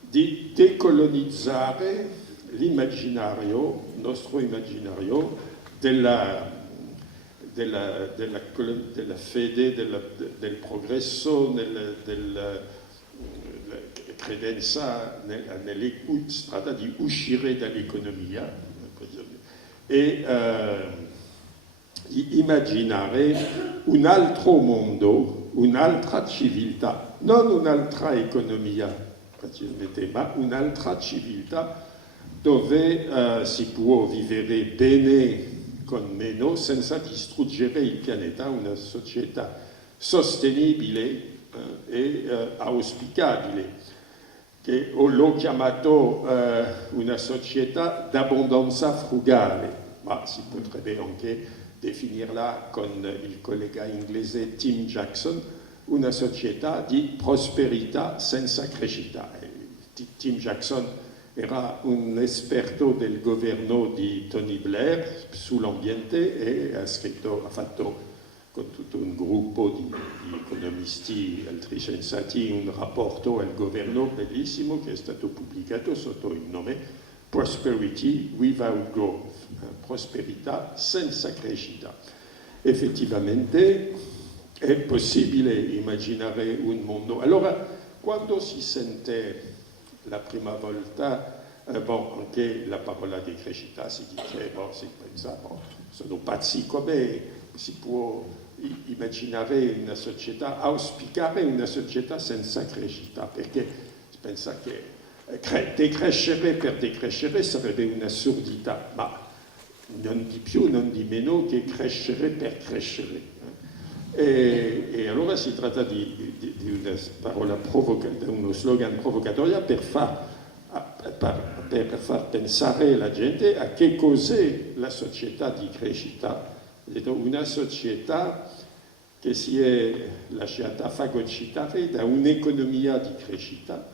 di decolonizzare l'immaginario, il nostro immaginario della fede, del progresso, della credenza si tratta di uscire dall'economia e di immaginare un altro mondo, un'altra civiltà, non un'altra economia precisamente, ma un'altra civiltà dove si può vivere bene con meno senza distruggere il pianeta, una società sostenibile e auspicabile, che l'ho chiamato una società d'abbondanza frugale, ma si potrebbe anche definirla con il collega inglese Tim Jackson, una società di prosperità senza crescita. Tim Jackson era un esperto del governo di Tony Blair sull'ambiente e ha fatto con tutto un gruppo di economisti e altri scienziati un rapporto al governo bellissimo che è stato pubblicato sotto il nome Prosperity Without Growth, prosperità senza crescita. Effettivamente è possibile immaginare un mondo. Allora, quando si sente la prima volta, anche la parola di crescita si dice, si pensa, sono pazzi come si può immaginare una società, auspicare una società senza crescita, perché si pensa che decrescere per decrescere sarebbe un'assurdità, ma non di più, non di meno che crescere per crescere. E allora si tratta di una parola di uno slogan provocatorio per far pensare la gente a che cos'è la società di crescita. Una società che si è lasciata fagocitare da un'economia di crescita.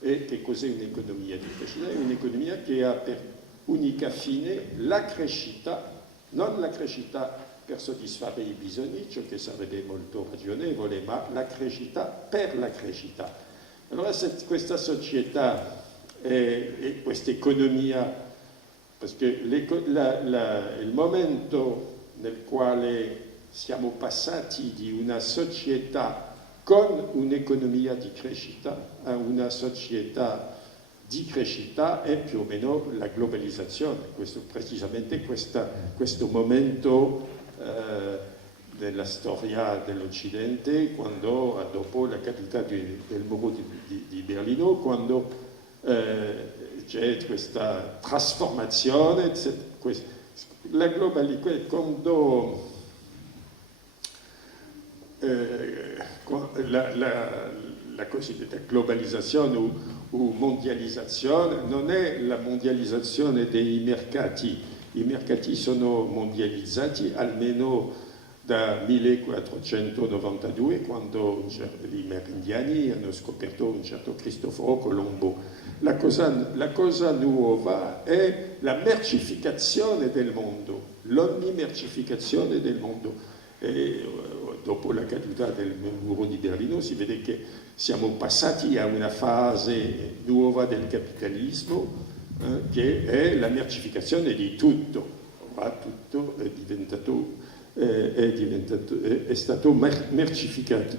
E che cos'è un'economia di crescita? È un'economia che ha per unica fine la crescita, non la crescita per soddisfare i bisogni, ciò che sarebbe molto ragionevole, ma la crescita per la crescita. Allora questa società e questa economia, perché il momento nel quale siamo passati di una società con un'economia di crescita a una società di crescita è più o meno la globalizzazione, precisamente questo momento della storia dell'Occidente, quando dopo la caduta del muro di Berlino, quando c'è questa trasformazione, la globalizzazione, quando la cosiddetta globalizzazione o mondializzazione non è la mondializzazione dei mercati. I mercati sono mondializzati almeno da 1492, quando i merindiani hanno scoperto un certo Cristoforo Colombo. La cosa nuova è la mercificazione del mondo, l'onnimercificazione del mondo. E dopo la caduta del muro di Berlino si vede che siamo passati a una fase nuova del capitalismo che è la mercificazione di tutto. Ora tutto è diventato è stato mercificato.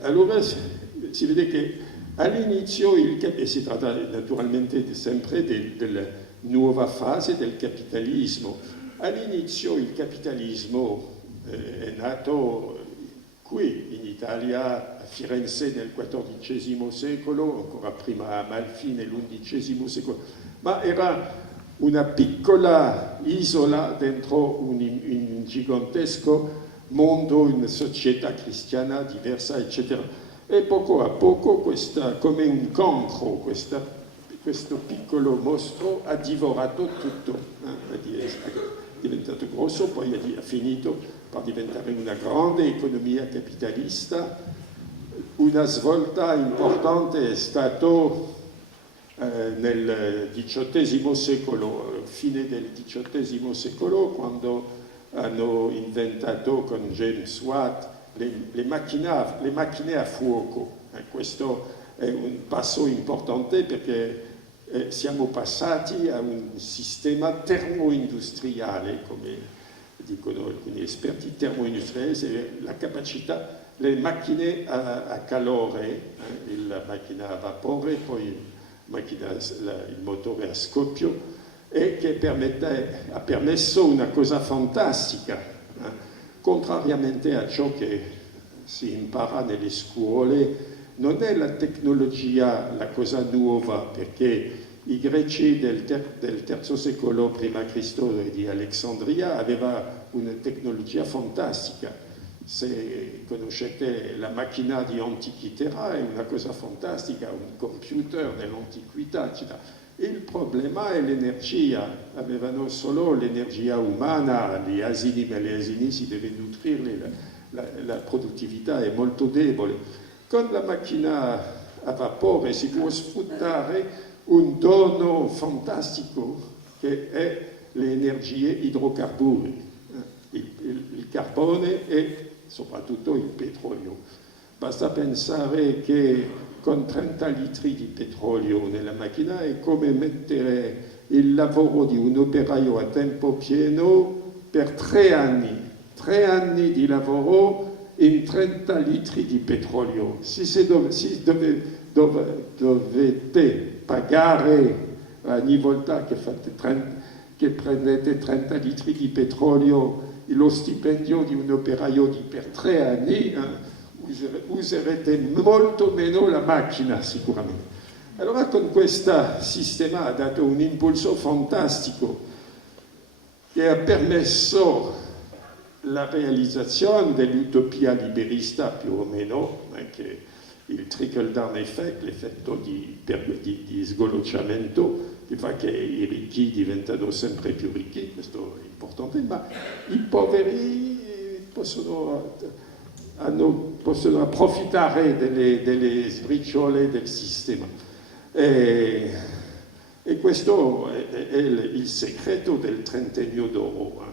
Allora si vede che all'inizio, e si tratta naturalmente sempre della nuova fase del capitalismo, all'inizio il capitalismo è nato qui in Italia, a Firenze nel XIV secolo, ancora prima a Amalfi nell'XI secolo, ma era una piccola isola dentro un gigantesco mondo, una società cristiana diversa, eccetera. E poco a poco, come un cancro, questo piccolo mostro ha divorato tutto, è diventato grosso, poi ha finito per diventare una grande economia capitalista. Una svolta importante è stato nel XVIII secolo, fine del XVIII secolo, quando hanno inventato con James Watt le macchine a fuoco. Questo è un passo importante perché siamo passati a un sistema termoindustriale, come dicono alcuni esperti. Termoindustriale, è la capacità, le macchine a calore, la macchina a vapore, poi il motore a scoppio, e che ha permesso una cosa fantastica, contrariamente a ciò che si impara nelle scuole. Non è la tecnologia la cosa nuova, perché i greci del III secolo prima Cristo di Alessandria avevano una tecnologia fantastica. Se conoscete la macchina di Antichitera, è una cosa fantastica, un computer dell'antichità, eccetera. Il problema è l'energia. Avevano solo l'energia umana, gli asini, ma gli asini si deve nutrirli, la produttività è molto debole. Con la macchina a vapore si può sfruttare un dono fantastico che è le energie idrocarburi, il carbone e soprattutto il petrolio. Basta pensare che con 30 litri di petrolio nella macchina è come mettere il lavoro di un operaio a tempo pieno per 3 anni. 3 anni di lavoro in 30 litri di petrolio. Se dovete pagare ogni volta che prendete 30 litri di petrolio lo stipendio di un operaio per 3 anni, userete molto meno la macchina sicuramente. Allora con questo sistema ha dato un impulso fantastico che ha permesso la realizzazione dell'utopia liberista più o meno, anche il trickle down effect, l'effetto di sgolociamento, che fa che i ricchi diventano sempre più ricchi, questo è importante, ma i poveri possono approfittare delle sbriciole del sistema. E questo è il segreto del trentennio d'oro.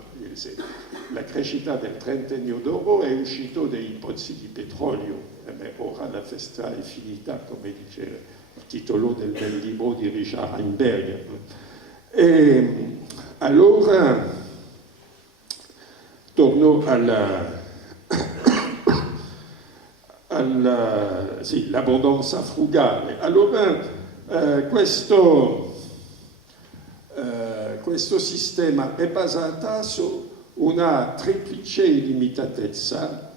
La crescita del trentennio d'oro è uscito dai pozzi di petrolio. Ora la festa è finita, come dice il titolo del bel libro di Richard Heinberg. E allora torno l'abbondanza frugale. Allora questo sistema è basato su una triplice illimitatezza.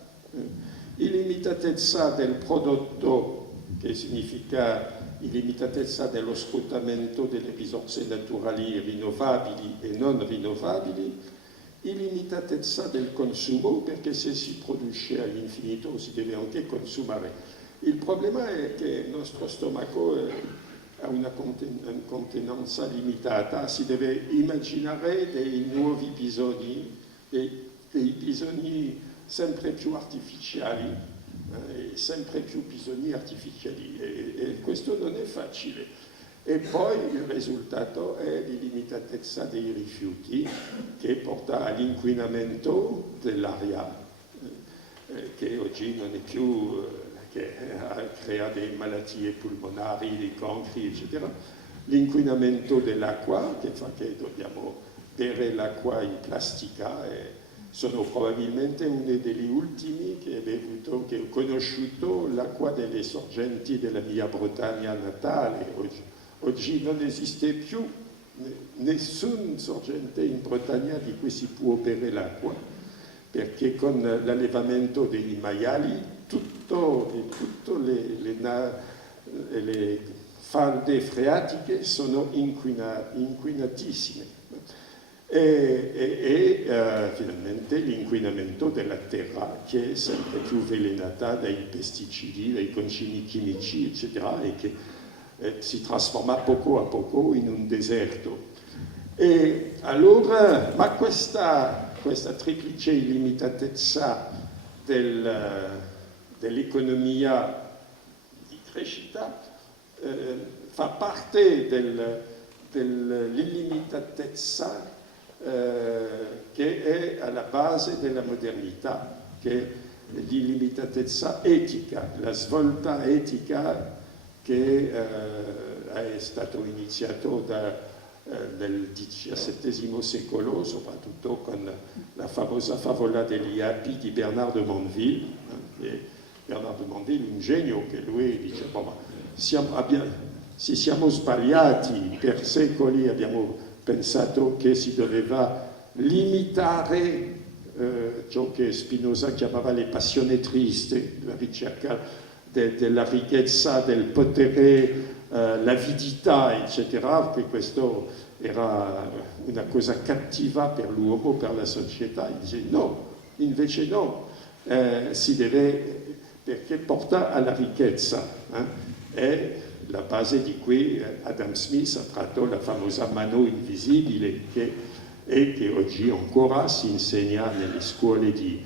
Illimitatezza del prodotto, che significa illimitatezza dello sfruttamento delle risorse naturali rinnovabili e non rinnovabili, illimitatezza del consumo, perché se si produce all'infinito si deve anche consumare. Il problema è che il nostro stomaco ha una contenenza limitata, si deve immaginare dei nuovi bisogni, dei bisogni sempre più artificiali, sempre più bisogni artificiali, e questo non è facile. E poi il risultato è l'illimitatezza dei rifiuti, che porta all'inquinamento dell'aria, che oggi non è più, che crea delle malattie polmonari, dei cancri, eccetera. L'inquinamento dell'acqua, che fa che dobbiamo bere l'acqua in plastica, Sono probabilmente uno degli ultimi che ho conosciuto l'acqua delle sorgenti della mia Bretagna natale. Oggi non esiste più nessun sorgente in Bretagna di cui si può bere l'acqua, perché con l'allevamento dei maiali tutte le falde freatiche sono inquinatissime. E finalmente l'inquinamento della terra, che è sempre più avvelenata dai pesticidi, dai concimi chimici, eccetera, e che si trasforma poco a poco in un deserto. E allora, ma questa triplice illimitatezza dell'economia di crescita fa parte dell'illimitatezza che è alla base della modernità, che è l'illimitatezza etica, la svolta etica che è stato iniziato nel XVII secolo, soprattutto con la famosa favola degli api di Bernard de Mandeville. Bernard de Mandeville, un genio, che lui dice, se siamo sbagliati per secoli, abbiamo pensato che si doveva limitare ciò che Spinoza chiamava le passioni triste, la ricerca della ricchezza, del potere, l'avidità, eccetera, che questo era una cosa cattiva per l'uomo, per la società. Il dice no, invece no, si deve, perché porta alla ricchezza. È la base di cui Adam Smith ha tratto la famosa mano invisibile che oggi ancora si insegna nelle scuole di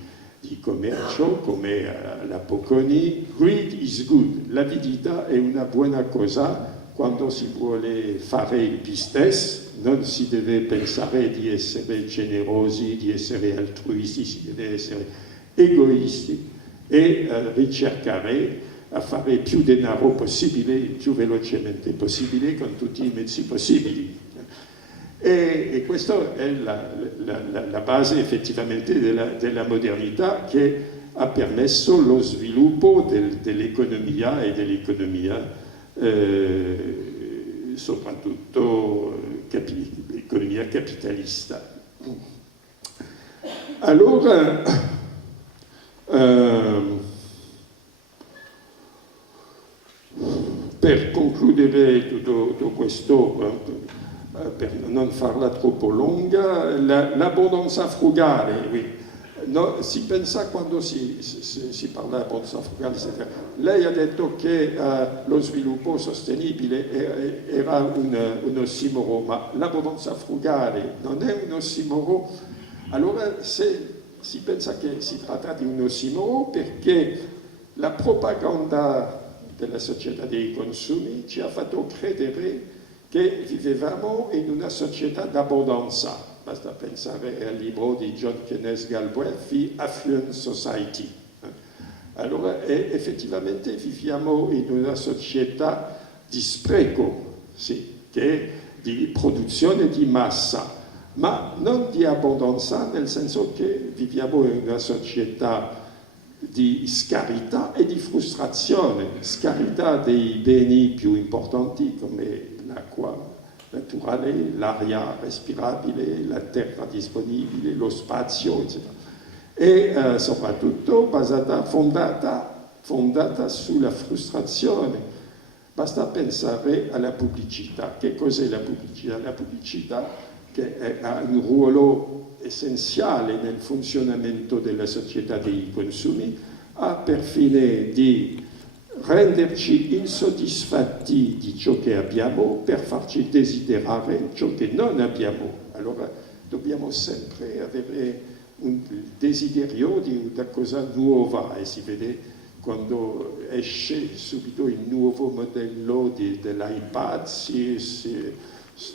commercio, come la Bocconi. Greed is good, l'avidità è una buona cosa quando si vuole fare il business, non si deve pensare di essere generosi, di essere altruisti, si deve essere egoisti e ricercare a fare più denaro possibile, il più velocemente possibile, con tutti i mezzi possibili. E questa è la base effettivamente della modernità, che ha permesso lo sviluppo dell'economia e dell'economia, soprattutto l'economia capitalista. Allora, per concludere tutto questo, per non farla troppo lunga, l'abbondanza frugale, oui. No, si pensa quando si parla di abbondanza frugale, lei ha detto che lo sviluppo sostenibile era un ossimoro, ma l'abbondanza frugale non è un ossimoro. Allora si pensa che si tratta di un ossimoro perché la propaganda della società dei consumi ci ha fatto credere che vivevamo in una società d'abbondanza. Basta pensare al libro di John Kenneth Galbraith, The Affluent Society. Allora, effettivamente viviamo in una società di spreco, sì, che è di produzione di massa, ma non di abbondanza, nel senso che viviamo in una società di scarità e di frustrazione, scarità dei beni più importanti come l'acqua naturale, l'aria respirabile, la terra disponibile, lo spazio, eccetera. E soprattutto fondata sulla frustrazione. Basta pensare alla pubblicità. Che cos'è la pubblicità? La pubblicità, che ha un ruolo essenziale nel funzionamento della società dei consumi, ha per fine di renderci insoddisfatti di ciò che abbiamo per farci desiderare ciò che non abbiamo. Allora dobbiamo sempre avere un desiderio di una cosa nuova, e si vede quando esce subito il nuovo modello dell'iPad,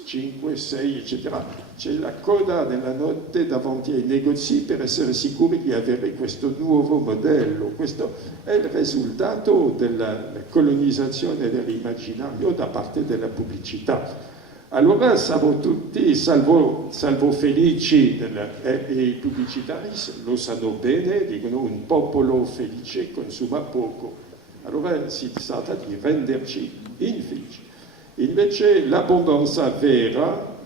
5, 6, eccetera, c'è la coda nella notte davanti ai negozi per essere sicuri di avere questo nuovo modello. Questo è il risultato della colonizzazione dell'immaginario da parte della pubblicità. Allora siamo tutti, salvo felici, e i pubblicitari lo sanno bene, dicono un popolo felice consuma poco. Allora si tratta di renderci infelici. Invece l'abbondanza vera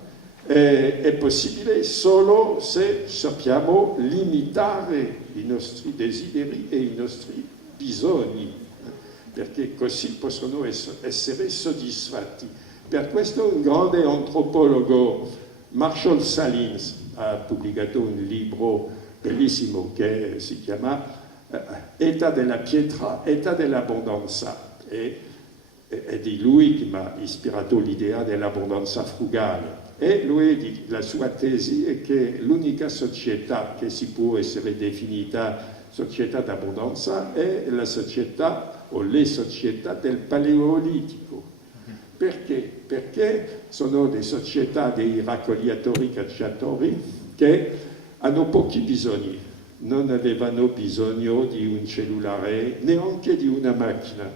è possibile solo se sappiamo limitare i nostri desideri e i nostri bisogni, perché così possono essere soddisfatti. Per questo un grande antropologo, Marshall Salins, ha pubblicato un libro bellissimo che si chiama Età della pietra, età dell'abbondanza. È di lui che mi ha ispirato l'idea dell'abbondanza frugale. E lui, la sua tesi è che l'unica società che si può essere definita società d'abbondanza è la società o le società del Paleolitico. Perché? Perché sono le società dei raccogliatori-cacciatori che hanno pochi bisogni, non avevano bisogno di un cellulare, neanche di una macchina,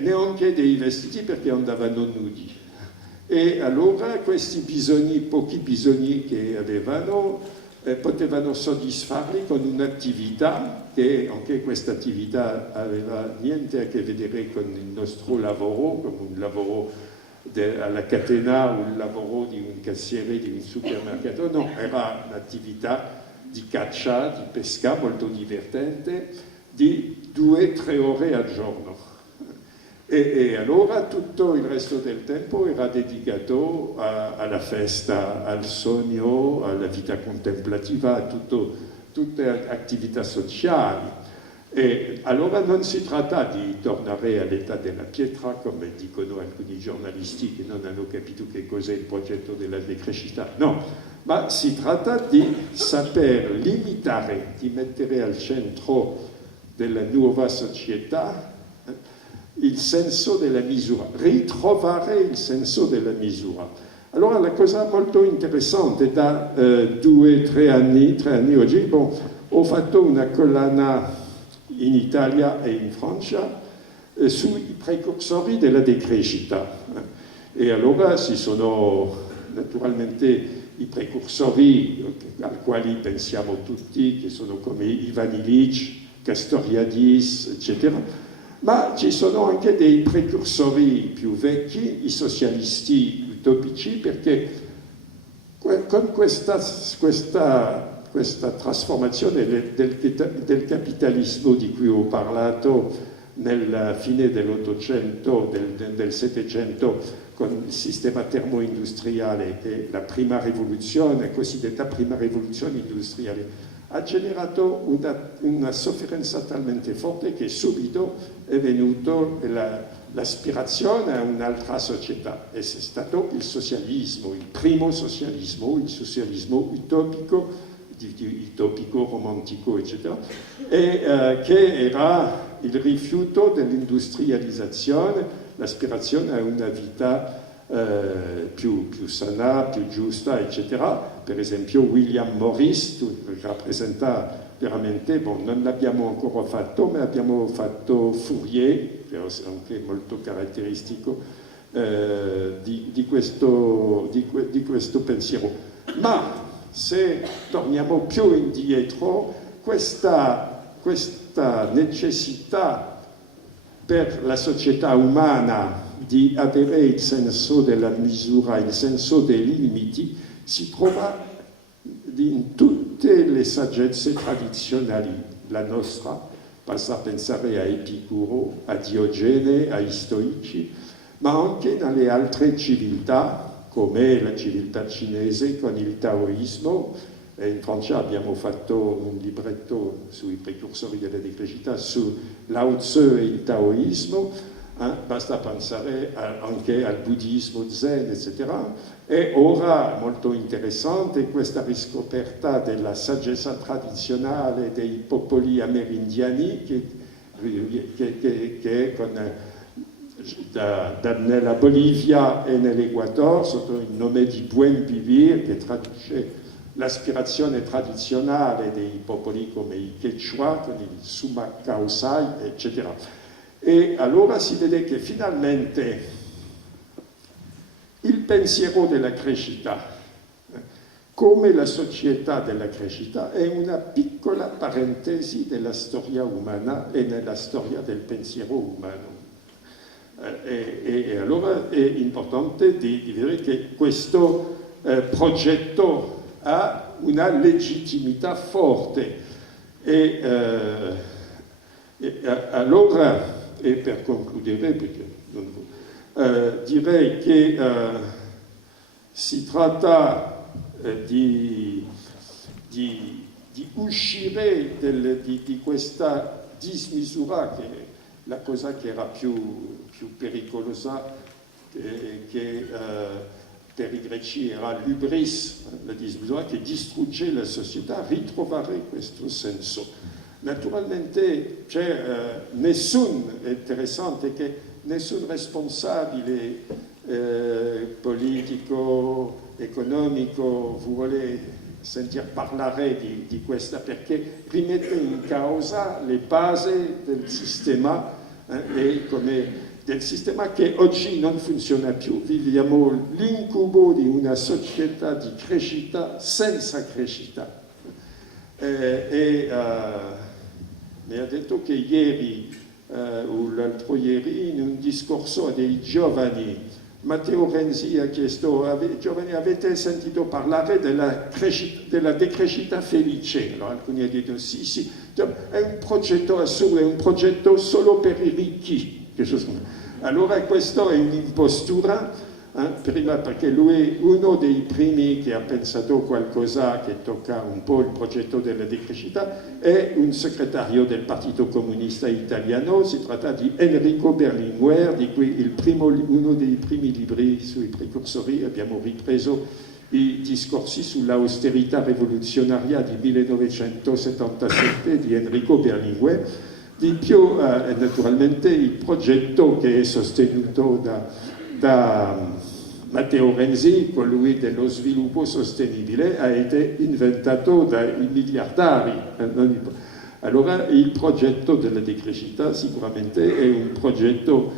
neanche dei vestiti perché andavano nudi. E allora questi bisogni, pochi bisogni che avevano, potevano soddisfarli con un'attività che anche questa attività aveva niente a che vedere con il nostro lavoro, come un lavoro alla catena o un lavoro di un cassiere di un supermercato, no, era un'attività di caccia, di pesca molto divertente, di 2-3 ore al giorno. E allora tutto il resto del tempo era dedicato alla festa, al sogno, alla vita contemplativa, a tutte attività sociali. E allora non si tratta di tornare all'età della pietra, come dicono alcuni giornalisti che non hanno capito che cos'è il progetto della decrescita, no, ma si tratta di saper limitare, di mettere al centro della nuova società il senso della misura, ritrovare il senso della misura. Allora la cosa molto interessante, da 2-3 anni oggi, ho fatto una collana in Italia e in Francia sui precursori della decrescita. E allora ci sono naturalmente i precursori ai quali pensiamo tutti, che sono come Ivan Illich, Castoriadis, eccetera. Ma ci sono anche dei precursori più vecchi, i socialisti utopici, perché con questa trasformazione del capitalismo di cui ho parlato nella fine dell'Ottocento, del Settecento, con il sistema termoindustriale e la prima rivoluzione, cosiddetta prima rivoluzione industriale, ha generato una sofferenza talmente forte che subito è venuta l'aspirazione a un'altra società. E è stato il socialismo, il primo socialismo, il socialismo utopico, romantico, eccetera, e che era il rifiuto dell'industrializzazione, l'aspirazione a una vita più sana, più giusta, eccetera. Per esempio William Morris rappresenta veramente, non l'abbiamo ancora fatto, ma abbiamo fatto Fourier, che è anche molto caratteristico di questo pensiero. Ma se torniamo più indietro, questa necessità per la società umana di avere il senso della misura, il senso dei limiti, si trova in tutte le saggezze tradizionali. La nostra, basta pensare a Epicuro, a Diogene, ai Stoici, ma anche nelle altre civiltà, come la civiltà cinese con il taoismo. In Francia abbiamo fatto un libretto sui precursori della decrescita su Lao Tzu e il taoismo. Basta pensare anche al buddismo zen, eccetera. E ora, molto interessante, questa riscoperta della saggezza tradizionale dei popoli amerindiani che nella Bolivia e nell'Equador, sotto il nome di Buen Vivir, che traduce l'aspirazione tradizionale dei popoli come i Quechua, con il Sumak Kausai, eccetera. E allora si vede che finalmente il pensiero della crescita, come la società della crescita, è una piccola parentesi della storia umana e nella storia del pensiero umano. E allora è importante di dire che questo progetto ha una legittimità forte. Allora, e per concludere, perché direi che si tratta di uscire di questa dismisura, che è la cosa che era più pericolosa, che per i greci era l'ubris, la dismisura che distrugge la società, ritrovare questo senso. Naturalmente c'è è interessante che nessun responsabile politico, economico vuole sentir parlare di questa, perché rimette in causa le basi del sistema e del sistema che oggi non funziona più. Viviamo l'incubo di una società di crescita senza crescita. Mi ha detto che ieri o l'altro ieri in un discorso a dei giovani, Matteo Renzi ha chiesto: giovani, avete sentito parlare della decrescita felice? Allora, alcuni hanno detto sì, è un progetto assurdo, è un progetto solo per i ricchi. Allora questa è un'impostura, prima perché lui è uno dei primi che ha pensato qualcosa che tocca un po' il progetto della decrescita, è un segretario del Partito Comunista Italiano, si tratta di Enrico Berlinguer, di cui uno dei primi libri sui precursori. Abbiamo ripreso i discorsi sull'austerità rivoluzionaria di 1977 di Enrico Berlinguer. Di più, naturalmente, il progetto che è sostenuto da Matteo Renzi, colui dello sviluppo sostenibile, ha été inventato dai miliardari. Allora il progetto della decrescita sicuramente è un progetto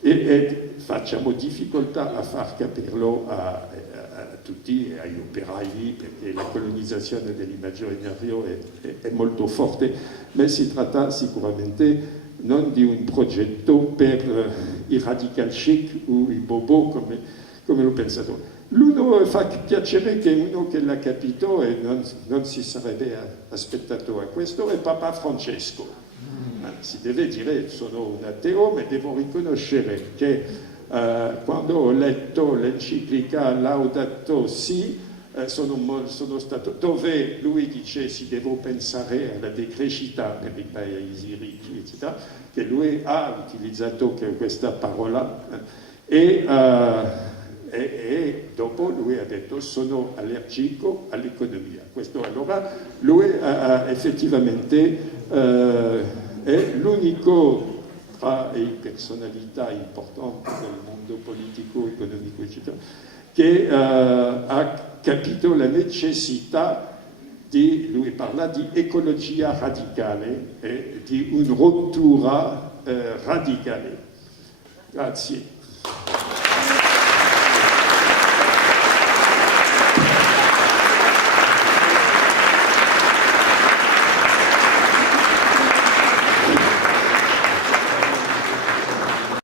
e facciamo difficoltà a far capirlo a tutti, agli operai, perché la colonizzazione dell'immaginario è molto forte, ma si tratta sicuramente non di un progetto per i radical chic o i bobo come l'ho pensato. L'uno fa piacere che uno che l'ha capito e non si sarebbe aspettato a questo è Papa Francesco. Si deve dire: sono un ateo, ma devo riconoscere che quando ho letto l'enciclica Laudato Si, sono stato dove lui dice si deve pensare alla decrescita per i paesi ricchi, eccetera, che lui ha utilizzato questa parola e dopo lui ha detto: sono allergico all'economia. Questo allora lui effettivamente è l'unico tra le personalità importanti del mondo politico, economico, eccetera, che ha capito la necessità lui parla di ecologia radicale e di una rottura radicale. Grazie.